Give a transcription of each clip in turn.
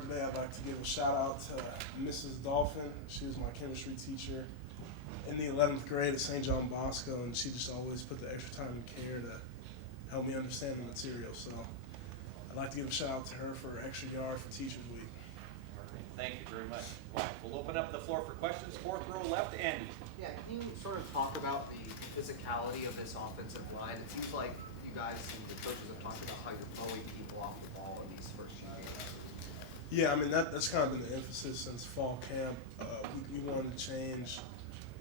start today, I'd like to give a shout out to Mrs. Dolphin. She was my chemistry teacher in the 11th grade at St. John Bosco, and she just always put the extra time and care to help me understand the material. So I'd like to give a shout out to her for her extra yard for Teachers Week. All right, thank you very much. Right, we'll open up the floor for questions. Fourth row left, Andy. Yeah, can you sort of talk about the physicality of this offensive line? It seems like you guys and the coaches have talked about how you're blowing people off the ball in these first few games. Yeah, I mean, that's kind of been the emphasis since fall camp. We wanted to change,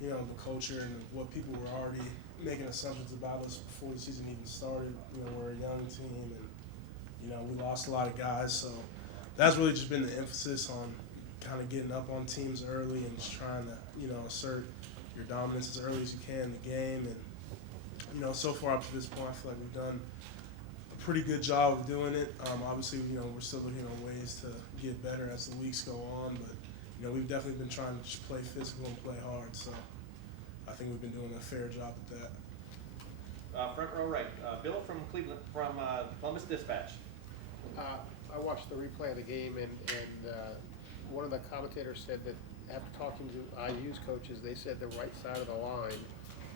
the culture and what people were already making assumptions about us before the season even started. We're a young team and, we lost a lot of guys. So that's really just been the emphasis on kind of getting up on teams early and just trying to, assert your dominance as early as you can in the game. And, so far up to this point, I feel like we've done a pretty good job of doing it. Obviously, we're still looking at ways to get better as the weeks go on, but, we've definitely been trying to just play physical and play hard. So I think we've been doing a fair job at that. Front row right, Bill from Cleveland, from Columbus Dispatch. I watched the replay of the game, and one of the commentators said that after talking to IU's coaches, they said the right side of the line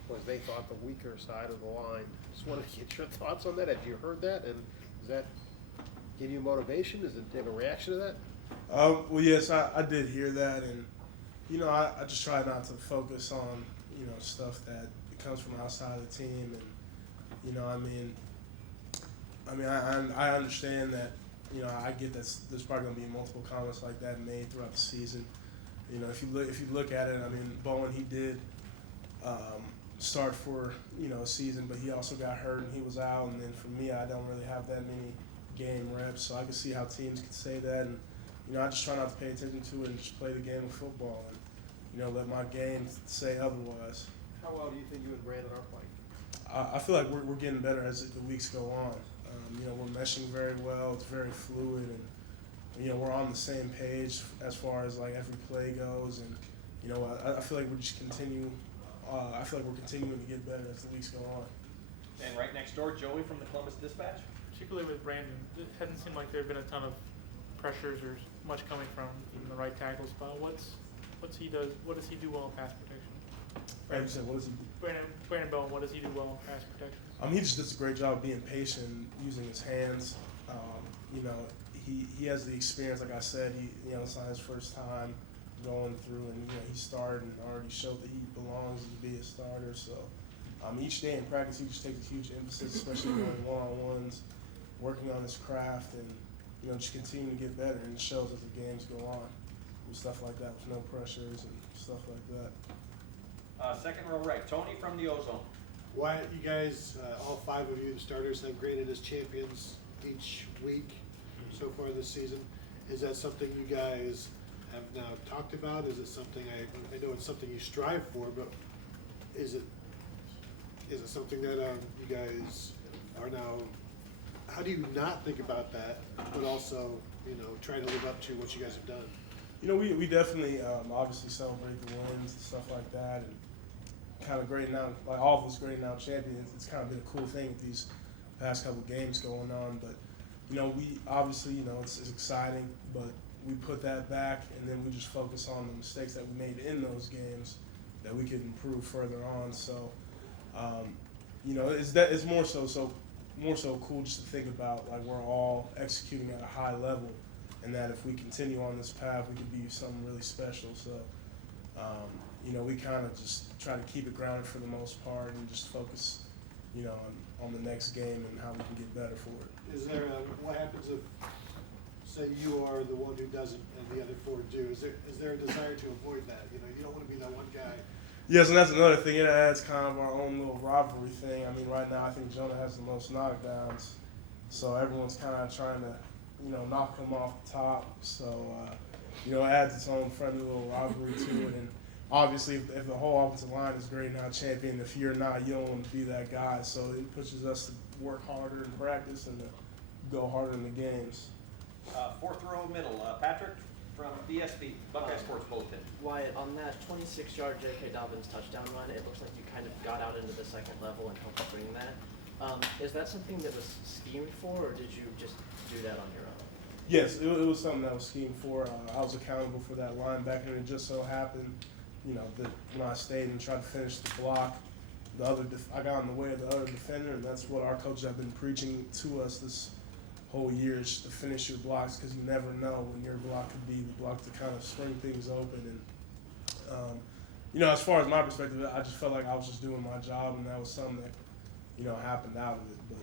was they thought the weaker side of the line. Just wanted to get your thoughts on that. Have you heard that? And does that give you motivation? Does it have a reaction to that? Well, yes, I did hear that, and I just try not to focus on stuff that comes from outside of the team, and I understand that I get that there's probably going to be multiple comments like that made throughout the season. If you look at it, Bowen, he did start for a season, but he also got hurt and he was out, and then for me, I don't really have that many game reps, so I can see how teams can say that, and I just try not to pay attention to it and just play the game of football and let my game say otherwise. How well do you think you and Brandon are playing? I feel like we're getting better as the weeks go on. We're meshing very well. It's very fluid, and we're on the same page as far as like every play goes. And I feel like we're just continuing to get better as the weeks go on. And right next door, Joey from the Columbus Dispatch. Particularly with Brandon, it hasn't seemed like there have been a ton of pressures or much coming from even the right tackle spot. What does he do well in pass protection? You said, what does he do? Brandon Bowen, what does he do well in pass protection? He just does a great job of being patient, using his hands. He has the experience, like I said. It's not his first time going through, and he started and already showed that he belongs to be a starter. So each day in practice, he just takes a huge emphasis, especially going one-on-ones, working on his craft, and just continue to get better. And it shows as the games go on, with stuff like that, with no pressures and stuff like that. Second row right, Tony from the Ozone. Wyatt, you guys, all five of you, the starters, have graded as champions each week so far this season. Is that something you guys have now talked about? Is it something, I know it's something you strive for, but is it something that you guys are now, how do you not think about that, but also, try to live up to what you guys have done? We definitely obviously celebrate the wins and stuff like that, and kind of grading out, like all of us grading out champions. It's kind of been a cool thing with these past couple games going on, but we obviously, it's exciting, but we put that back, and then we just focus on the mistakes that we made in those games that we could improve further on. So, it's more so cool just to think about, like, we're all executing at a high level, and that if we continue on this path, we could be something really special. So, we kind of just try to keep it grounded for the most part and just focus, on the next game and how we can get better for it. Is there what happens if, say, you are the one who doesn't and the other four do? Is there a desire to avoid that? You don't want to be that one guy. Yes, and that's another thing. It adds kind of our own little rivalry thing. Right now I think Jonah has the most knockdowns, so everyone's kind of trying to, knock him off the top. So, it adds its own friendly little rivalry to it. And obviously, if the whole offensive line is great now champion, if you're not, you don't want to be that guy. So it pushes us to work harder in practice and to go harder in the games. Fourth row middle, Patrick from BSB, Buckeye Sports Bulletin. Wyatt, on that 26-yard J.K. Dobbins touchdown run, it looks like you kind of got out into the second level and helped bring that. Is that something that was schemed for, or did you just do that on your own? Yes, it was something that was schemed for. I was accountable for that linebacker, and it just so happened, that when I stayed and tried to finish the block, I got in the way of the other defender, and that's what our coaches have been preaching to us this whole year, is to finish your blocks, because you never know when your block could be the block to kind of spring things open. And as far as my perspective, I just felt like I was just doing my job, and that was something that happened out of it. But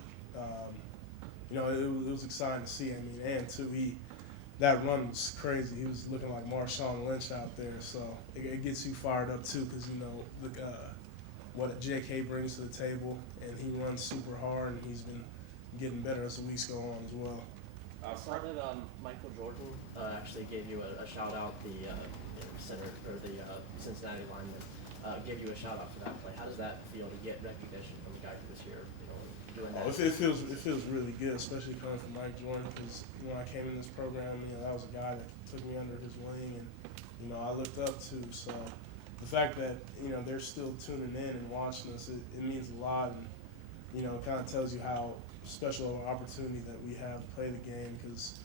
it was exciting to see. I mean, and too, that run was crazy. He was looking like Marshawn Lynch out there, so it gets you fired up too, because what JK brings to the table, and he runs super hard, and he's been getting better as the weeks go on as well. I saw that Michael Jordan actually gave you a shout out. The center or the Cincinnati lineman gave you a shout out for that play. How does that feel to get recognition from a guy who was here, doing that? It feels really good, especially coming from Mike Jordan, because when I came in this program, that was a guy that took me under his wing, and I looked up to. So the fact that they're still tuning in and watching us, it means a lot, and it kind of tells you how special an opportunity that we have to play the game, because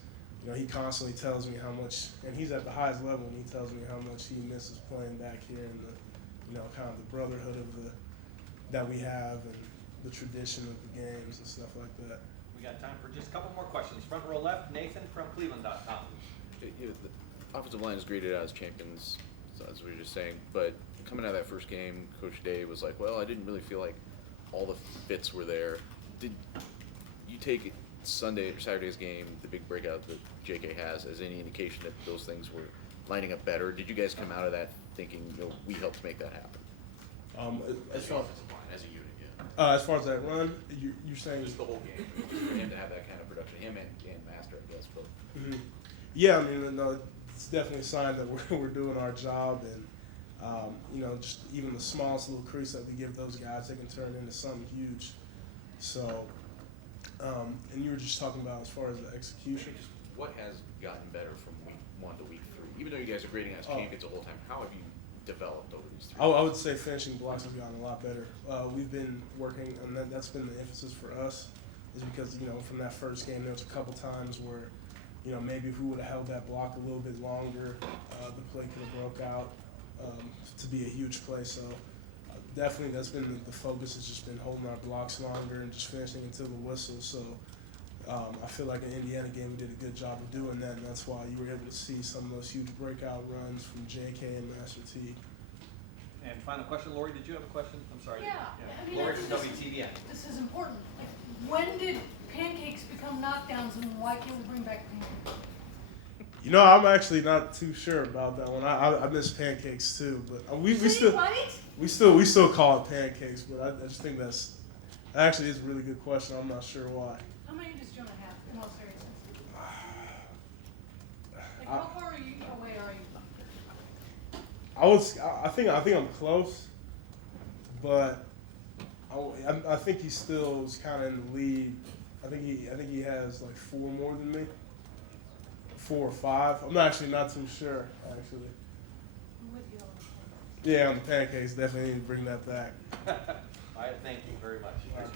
he constantly tells me how much, and he's at the highest level, and he tells me how much he misses playing back here, and the kind of the brotherhood of that we have, and the tradition of the games and stuff like that. We got time for just a couple more questions. Front row left, Nathan from Cleveland.com. The offensive line is graded out as champions, as we were just saying, but coming out of that first game, Coach Day was like, well, I didn't really feel like all the fits were there. Did you take Sunday or Saturday's game, the big breakout that JK has, as any indication that those things were lining up better? Did you guys come out of that thinking, we helped make that happen? As far offensive line, as a unit, yeah. as far as that run, you're saying Just the whole game, for him to have that kind of production, him and Master, I guess, both. Mhm. Yeah, I mean, no, it's definitely a sign that we're doing our job, and just even the smallest little crease that we give those guys, they can turn into something huge. So, and you were just talking about as far as the execution. Just what has gotten better from week 1 to week 3? Even though you guys are grading as champions the whole time, how have you developed over these 3 I would say finishing blocks has gotten a lot better. We've been working, and that's been the emphasis for us, is because from that first game there was a couple times where maybe if we would have held that block a little bit longer, the play could have broke out to be a huge play. So definitely that's been the focus, has just been holding our blocks longer and just finishing until the whistle. So I feel like in the Indiana game we did a good job of doing that, and that's why you were able to see some of those huge breakout runs from JK and Master T. And final question, Lori, did you have a question? I'm sorry. Yeah, I mean, Lori I from think WTVN. this is important. Like, when did pancakes become knockdowns, and why can't we bring back pancakes? I'm actually not too sure about that one. I miss pancakes too, but we still call it pancakes. But I just think that actually is a really good question. I'm not sure why. How many does Jonah have, in all seriousness? Like, how far away are you? I think I'm close, but I think he still is kind of in the lead. I think he has like 4 more than me, 4 or 5. I'm actually not too sure actually. I'm with you on this one. Yeah, on the pancakes, definitely need to bring that back. All right, thank you very much. Thank